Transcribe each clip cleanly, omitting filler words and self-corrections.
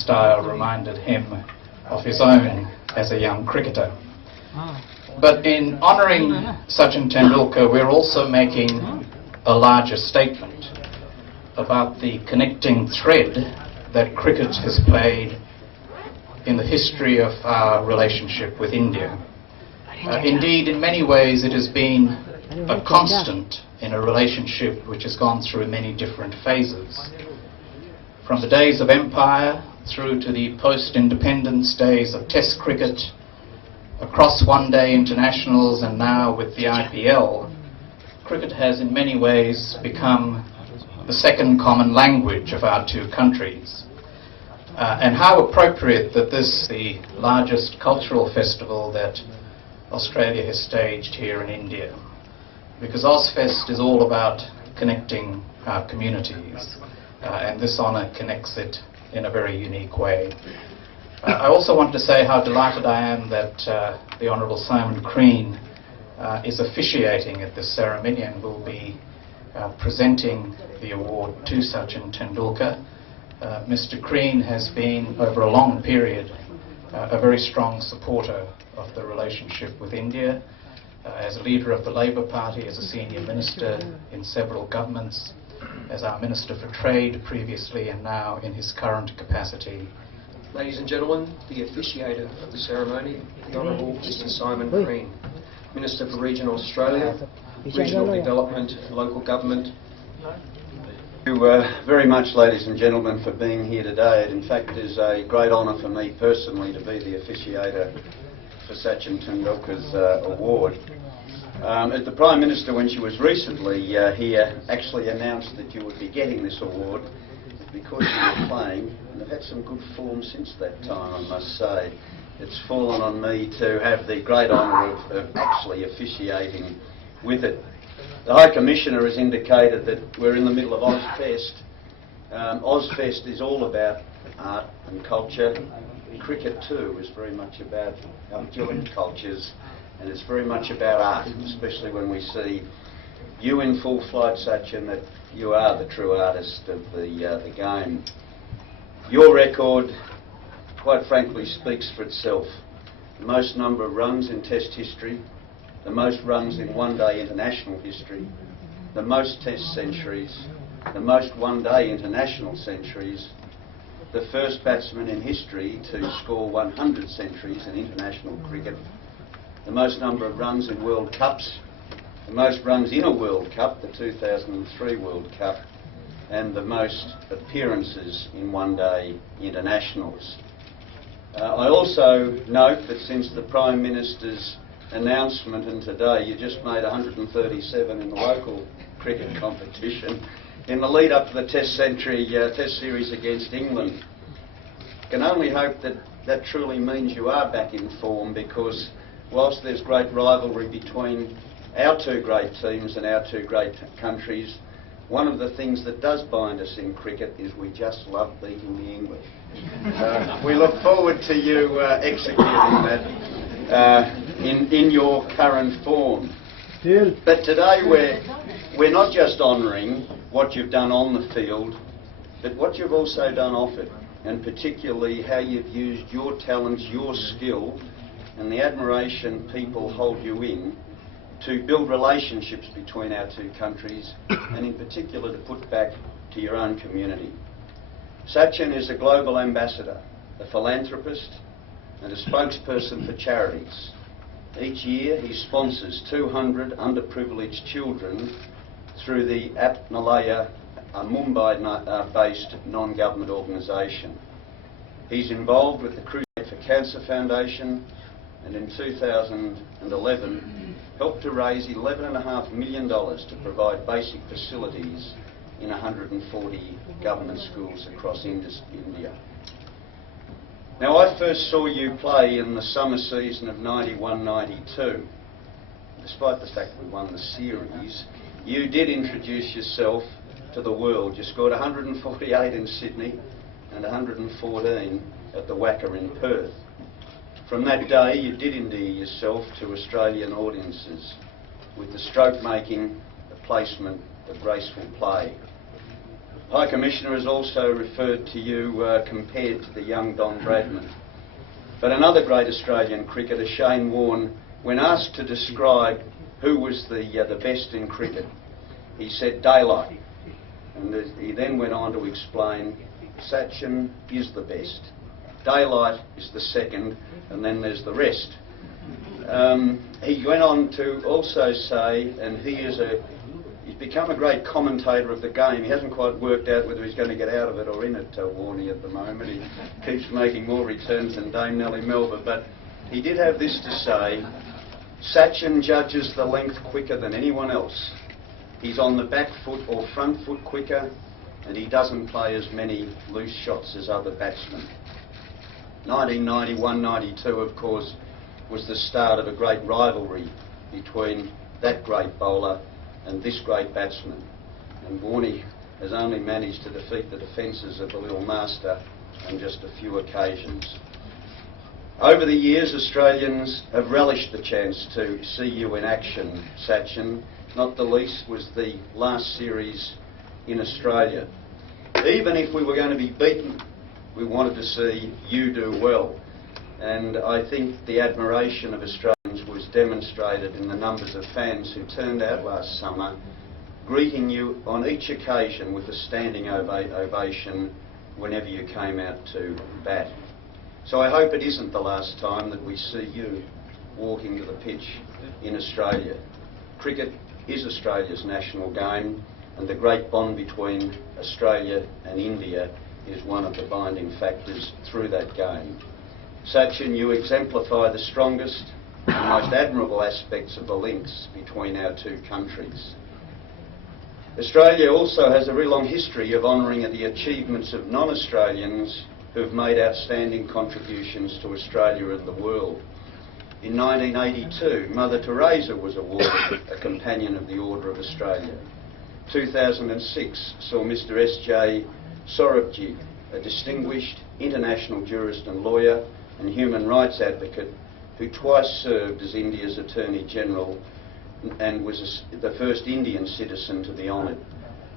style reminded him of his own as a young cricketer. But in honouring Sachin Tendulkar, we're also making a larger statement about the connecting thread that cricket has played in the history of our relationship with India. Indeed, in many ways, it has been a constant in a relationship which has gone through many different phases. From the days of empire through to the post-independence days of Test cricket, across one-day internationals, and now with the IPL, cricket has in many ways become the second common language of our two countries. And how appropriate that this is the largest cultural festival that Australia has staged here in India. Because Ozfest is all about connecting our communities, and this honour connects it in a very unique way. I also want to say how delighted I am that the Honourable Simon Crean is officiating at this ceremony and will be presenting the award to Sachin Tendulkar. Mr. Crean has been, over a long period, a very strong supporter of the relationship with India, as a leader of the Labour Party, as a senior minister in several governments, as our Minister for Trade previously, and now in his current capacity. Ladies and gentlemen, the officiator of the ceremony, the Honourable Mr. Simon Crean, Minister for Regional Australia, Regional Development and Local Government. Thank you very much, ladies and gentlemen, for being here today. It in fact is a great honour for me personally to be the officiator for Sachin Tendulkar's award. The Prime Minister, when she was recently here, actually announced that you would be getting this award because you were playing, and I've had some good form since that time, I must say. It's fallen on me to have the great honour of actually officiating with it. The High Commissioner has indicated that we're in the middle of Ozfest. Ozfest is all about art and culture. Cricket too is very much about our joint cultures, and it's very much about art, especially when we see you in full flight, Sachin, that you are the true artist of the game. Your record, quite frankly, speaks for itself. The most number of runs in Test history, the most runs in one-day international history, the most Test centuries, the most one-day international centuries, the first batsman in history to score 100 centuries in international cricket, the most number of runs in World Cups, the most runs in a World Cup, the 2003 World Cup, and the most appearances in one-day internationals. I also note that since the Prime Minister's announcement and today, you just made 137 in the local cricket competition in the lead up to the Test series against England. Can only hope that that truly means you are back in form, because whilst there's great rivalry between our two great teams and our two great countries, one of the things that does bind us in cricket is we just love beating the English. We look forward to you executing that in your current form. But today we're not just honouring what you've done on the field, but what you've also done off it, and particularly how you've used your talents, your skill, and the admiration people hold you in to build relationships between our two countries, and in particular to put back to your own community. Sachin is a global ambassador, a philanthropist, and a spokesperson for charities. Each year he sponsors 200 underprivileged children through the Apnalaya, a Mumbai-based non-government organisation. He's involved with the Crusade for Cancer Foundation, and in 2011 helped to raise $11.5 million to provide basic facilities in 140 government schools across India. Now, I first saw you play in the summer season of 91-92. Despite the fact we won the series, you did introduce yourself to the world. You scored 148 in Sydney and 114 at the Wacker in Perth. From that day, you did endear yourself to Australian audiences with the stroke making, the placement, the graceful play. High Commissioner has also referred to you compared to the young Don Bradman. But another great Australian cricketer, Shane Warne, when asked to describe who was the best in cricket, he said daylight. And he then went on to explain Sachin is the best. Daylight is the second, and then there's the rest. He went on to also say, and he's become a great commentator of the game. He hasn't quite worked out whether he's going to get out of it or in it, Warney, at the moment. He keeps making more returns than Dame Nellie Melba, but he did have this to say: Sachin judges the length quicker than anyone else. He's on the back foot or front foot quicker, and he doesn't play as many loose shots as other batsmen. 1991-92, of course, was the start of a great rivalry between that great bowler and this great batsman. And Warney has only managed to defeat the defences of the little master on just a few occasions. Over the years, Australians have relished the chance to see you in action, Sachin. Not the least was the last series in Australia. Even if we were going to be beaten, we wanted to see you do well. And I think the admiration of Australians was demonstrated in the numbers of fans who turned out last summer, greeting you on each occasion with a standing ovation whenever you came out to bat. So I hope it isn't the last time that we see you walking to the pitch in Australia. Cricket is Australia's national game, and the great bond between Australia and India is one of the binding factors through that game. Sachin, you exemplify the strongest and most admirable aspects of the links between our two countries. Australia also has a very long history of honouring the achievements of non-Australians who've made outstanding contributions to Australia and the world. In 1982, Mother Teresa was awarded a Companion of the Order of Australia. 2006 saw Mr. S.J. Sorabji, a distinguished international jurist and lawyer and human rights advocate who twice served as India's Attorney General and was the first Indian citizen to be honoured.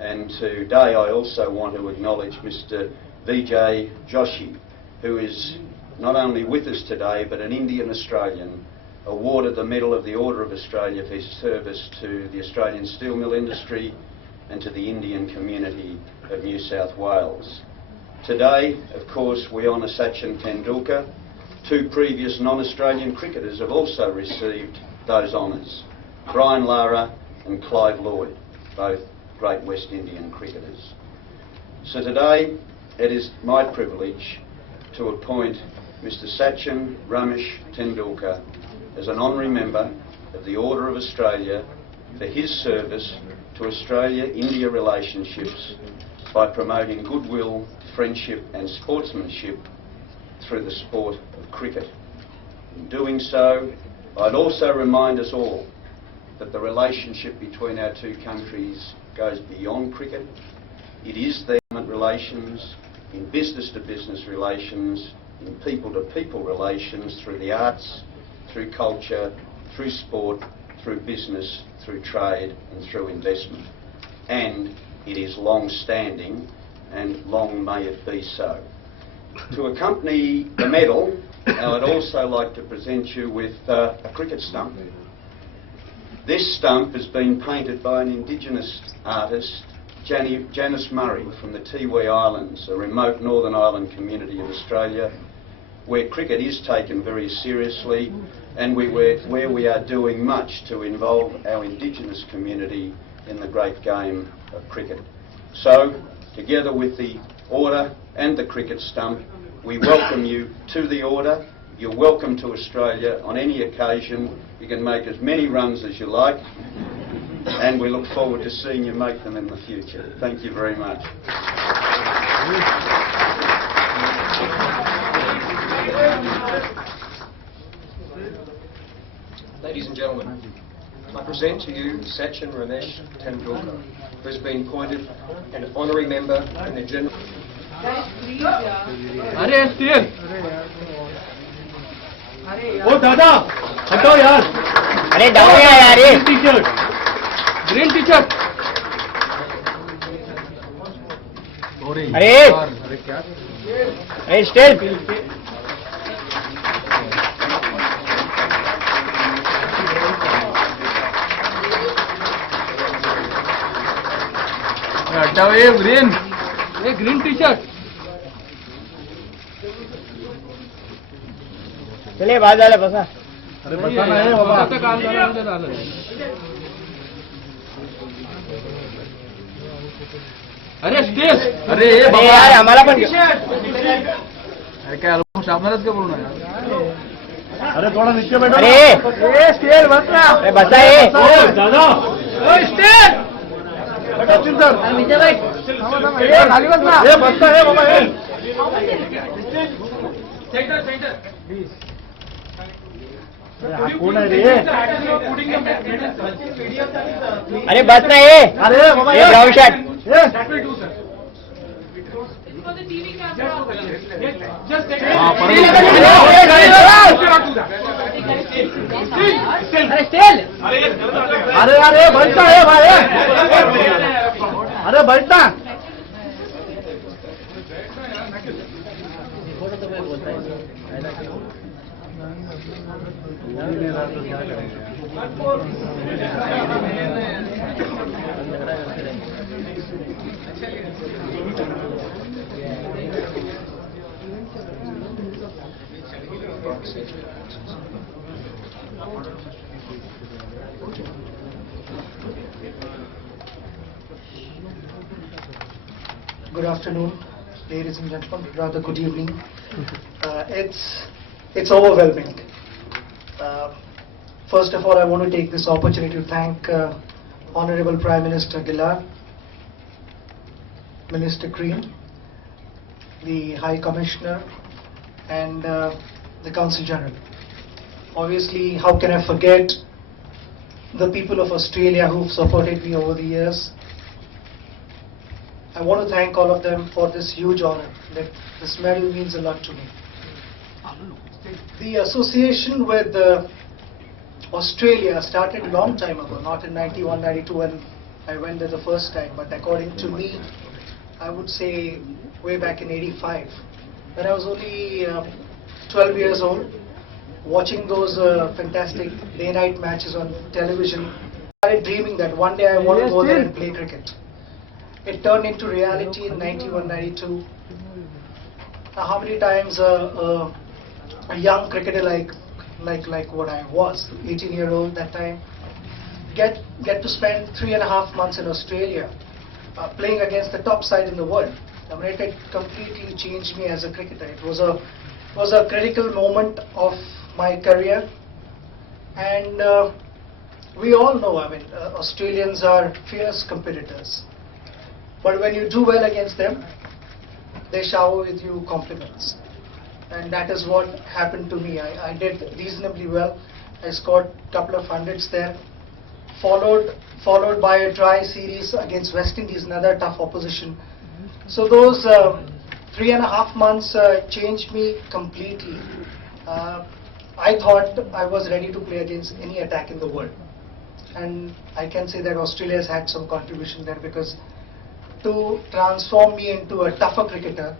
And today I also want to acknowledge Mr. Vijay Joshi, who is not only with us today but an Indian Australian, awarded the Medal of the Order of Australia for his service to the Australian steel mill industry and to the Indian community of New South Wales. Today, of course, we honour Sachin Tendulkar. Two previous non-Australian cricketers have also received those honours, Brian Lara and Clive Lloyd, both great West Indian cricketers. So today, it is my privilege to appoint Mr. Sachin Ramesh Tendulkar as an honorary member of the Order of Australia for his service to Australia-India relationships by promoting goodwill, friendship and sportsmanship through the sport of cricket. In doing so, I'd also remind us all that the relationship between our two countries goes beyond cricket. It is the government relations, in business-to-business relations, in people-to-people relations, through the arts, through culture, through sport, through business, through trade and through investment. And it is long-standing, and long may it be so. To accompany the medal, I'd also like to present you with a cricket stump. This stump has been painted by an Indigenous artist, Janice Murray, from the Tiwi Islands, a remote Northern Ireland community of Australia, where cricket is taken very seriously and where we are doing much to involve our Indigenous community in the great game of cricket. So, together with the Order and the cricket stump, we welcome you to the Order. You're welcome to Australia on any occasion. You can make as many runs as you like, and we look forward to seeing you make them in the future. Thank you very much. Ladies and gentlemen, I present to you Sachin Ramesh Tendulkar, who has been appointed an honorary member in the General... ओ दादा हटाओ यार अरे डालो यार ये green tea shirt अरे अरे still green tea shirt चलिए बाहर झालं बसा अरे बताना है बाबा अरे स्टेज अरे अरे यार आम्हाला पण घेऊ. अरे काय आपणारच का बोलू ना अरे थोडा नीचे बैठो अरे स्टेज बस ना अरे बसा ये दादा स्टेज सचिन सर नीचे बैठ खाली बस ना हे बसता है बाबा हे कोण आहे रे अरे बस ना ये अरे बाबा ये ब्राउन शर्ट अरे अरे बैठता है भाई अरे बैठना Good afternoon, ladies and gentlemen. Rather good evening. It's overwhelming. First of all, I want to take this opportunity to thank Honorable Prime Minister Gillard, Minister Green, the High Commissioner, and the Council General. Obviously, how can I forget the people of Australia who've supported me over the years. I want to thank all of them for this huge honor. That this medal means a lot to me. The association with Australia started a long time ago, not in 91, 92 when I went there the first time, but according to me, I would say way back in 85, when I was only 12 years old, watching those fantastic day-night matches on television. I started dreaming that one day I want to go there and play cricket. It turned into reality in 91, 92. Now, how many times a young cricketer like what I was, 18-year-old that time, get to spend 3.5 months in Australia playing against the top side in the world. I mean, it completely changed me as a cricketer. It was a critical moment of my career, and we all know, I mean, Australians are fierce competitors. But when you do well against them, they shower with you compliments. And that is what happened to me. I did reasonably well. I scored a couple of hundreds there. Followed by a try series against West Indies, another tough opposition. So those 3.5 months changed me completely. I thought I was ready to play against any attack in the world. And I can say that Australia has had some contribution there, because to transform me into a tougher cricketer,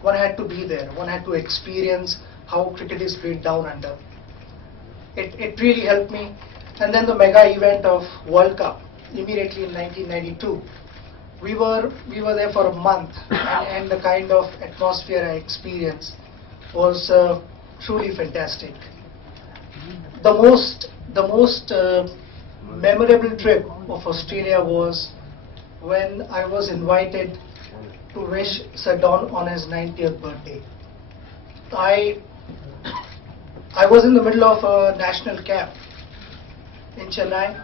one had to be there, one had to experience how cricket is played down under. It really helped me. And then the mega event of World Cup, immediately in 1992. We were there for a month, and the kind of atmosphere I experienced was truly fantastic. The most memorable trip of Australia was when I was invited to wish Sir Don on his 90th birthday. I was in the middle of a national camp in Chennai,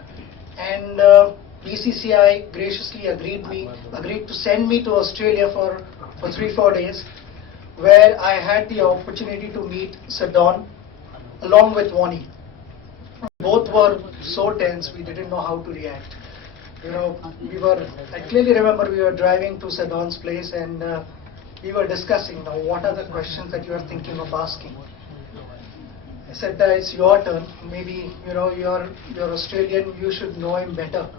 and BCCI graciously agreed to send me to Australia for 3-4 days, where I had the opportunity to meet Sir Don along with Wani. Both were so tense, we didn't know how to react. You know, I clearly remember we were driving to Sir Don's place, and we were discussing, now what are the questions that you are thinking of asking. I said, it's your turn. Maybe, you're Australian, you should know him better.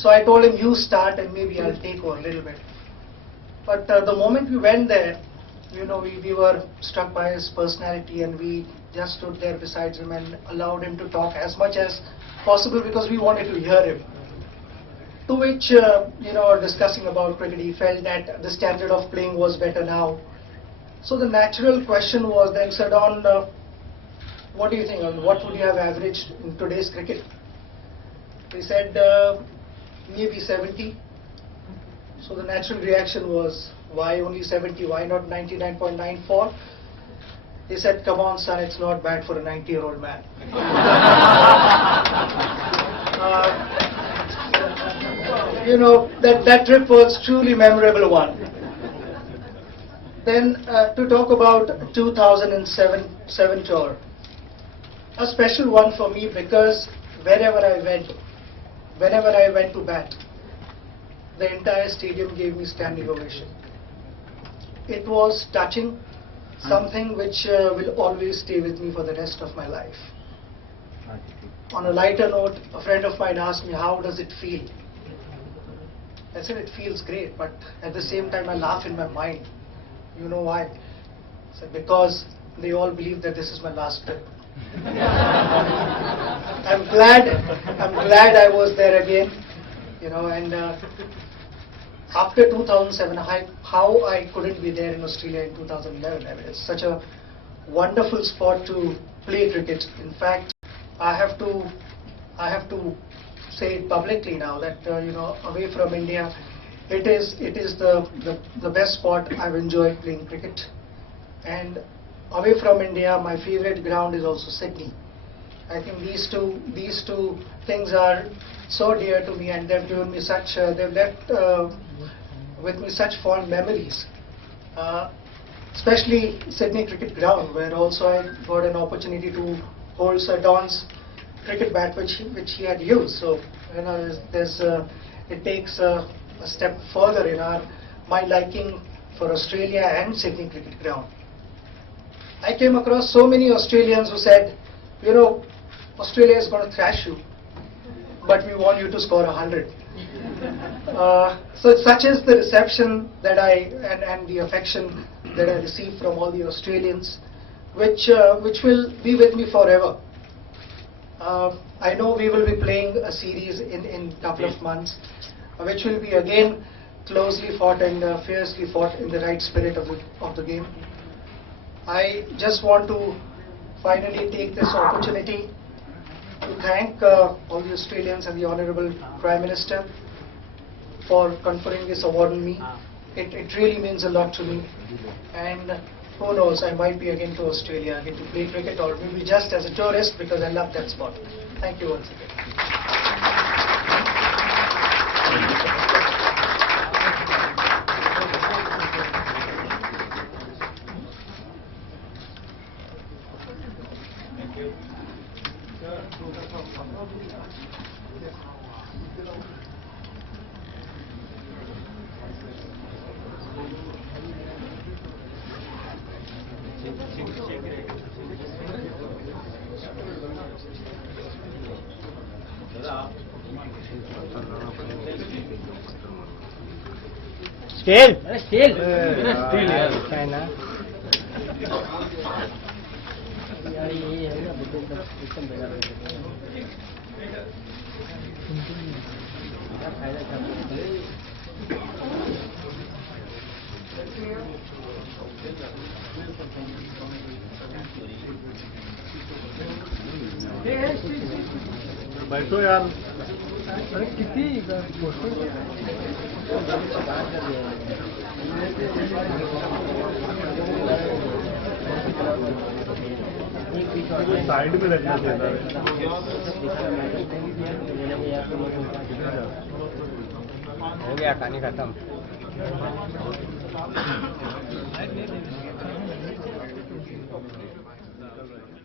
So I told him, you start and maybe I'll take over a little bit. But the moment we went there, you know, we were struck by his personality, and we just stood there beside him and allowed him to talk as much as possible because we wanted to hear him. To which, you know, discussing about cricket, he felt that the standard of playing was better now. So the natural question was then, Sir Don, what do you think? What would you have averaged in today's cricket? He said, maybe 70. So the natural reaction was, why only 70? Why not 99.94? He said, come on son, it's not bad for a 90-year-old man. You know, that trip was truly memorable one. Then to talk about 2007 tour, a special one for me because whenever I went to bat, the entire stadium gave me standing ovation. It was touching, something which will always stay with me for the rest of my life. On a lighter note, a friend of mine asked me, how does it feel? I said, it feels great, but at the same time I laugh in my mind. You know why? I said, because they all believe that this is my last trip. I'm glad I was there again, you know, and after 2007, how I couldn't be there in Australia in 2011. I mean, it's such a wonderful spot to play cricket. In fact, I have to say it publicly now that you know, away from India, it is the best spot I've enjoyed playing cricket. And away from India, my favorite ground is also Sydney. I think these two things are so dear to me, and they've given me such they've left with me such fond memories. Especially Sydney Cricket Ground, where also I got an opportunity to hold Sir Don's cricket bat, which he had used. So you know, it takes a step further in my liking for Australia and Sydney Cricket Ground. I came across so many Australians who said, you know, Australia is going to thrash you, but we want you to score 100. So such is the reception that and the affection that I received from all the Australians, which will be with me forever. I know we will be playing a series in a couple of months, which will be again closely fought and fiercely fought in the right spirit of the game. I just want to finally take this opportunity to thank all the Australians and the Honourable Prime Minister for conferring this award on me. It really means a lot to me, and who knows, I might be again to Australia again to play cricket, or maybe just as a tourist because I love that spot. Thank you once again. Still? Still? Still, yeah. बैठो यार, अरे कितनी side में रखना चाहिए। हो गया, कहानी खत्म। चल रहा है।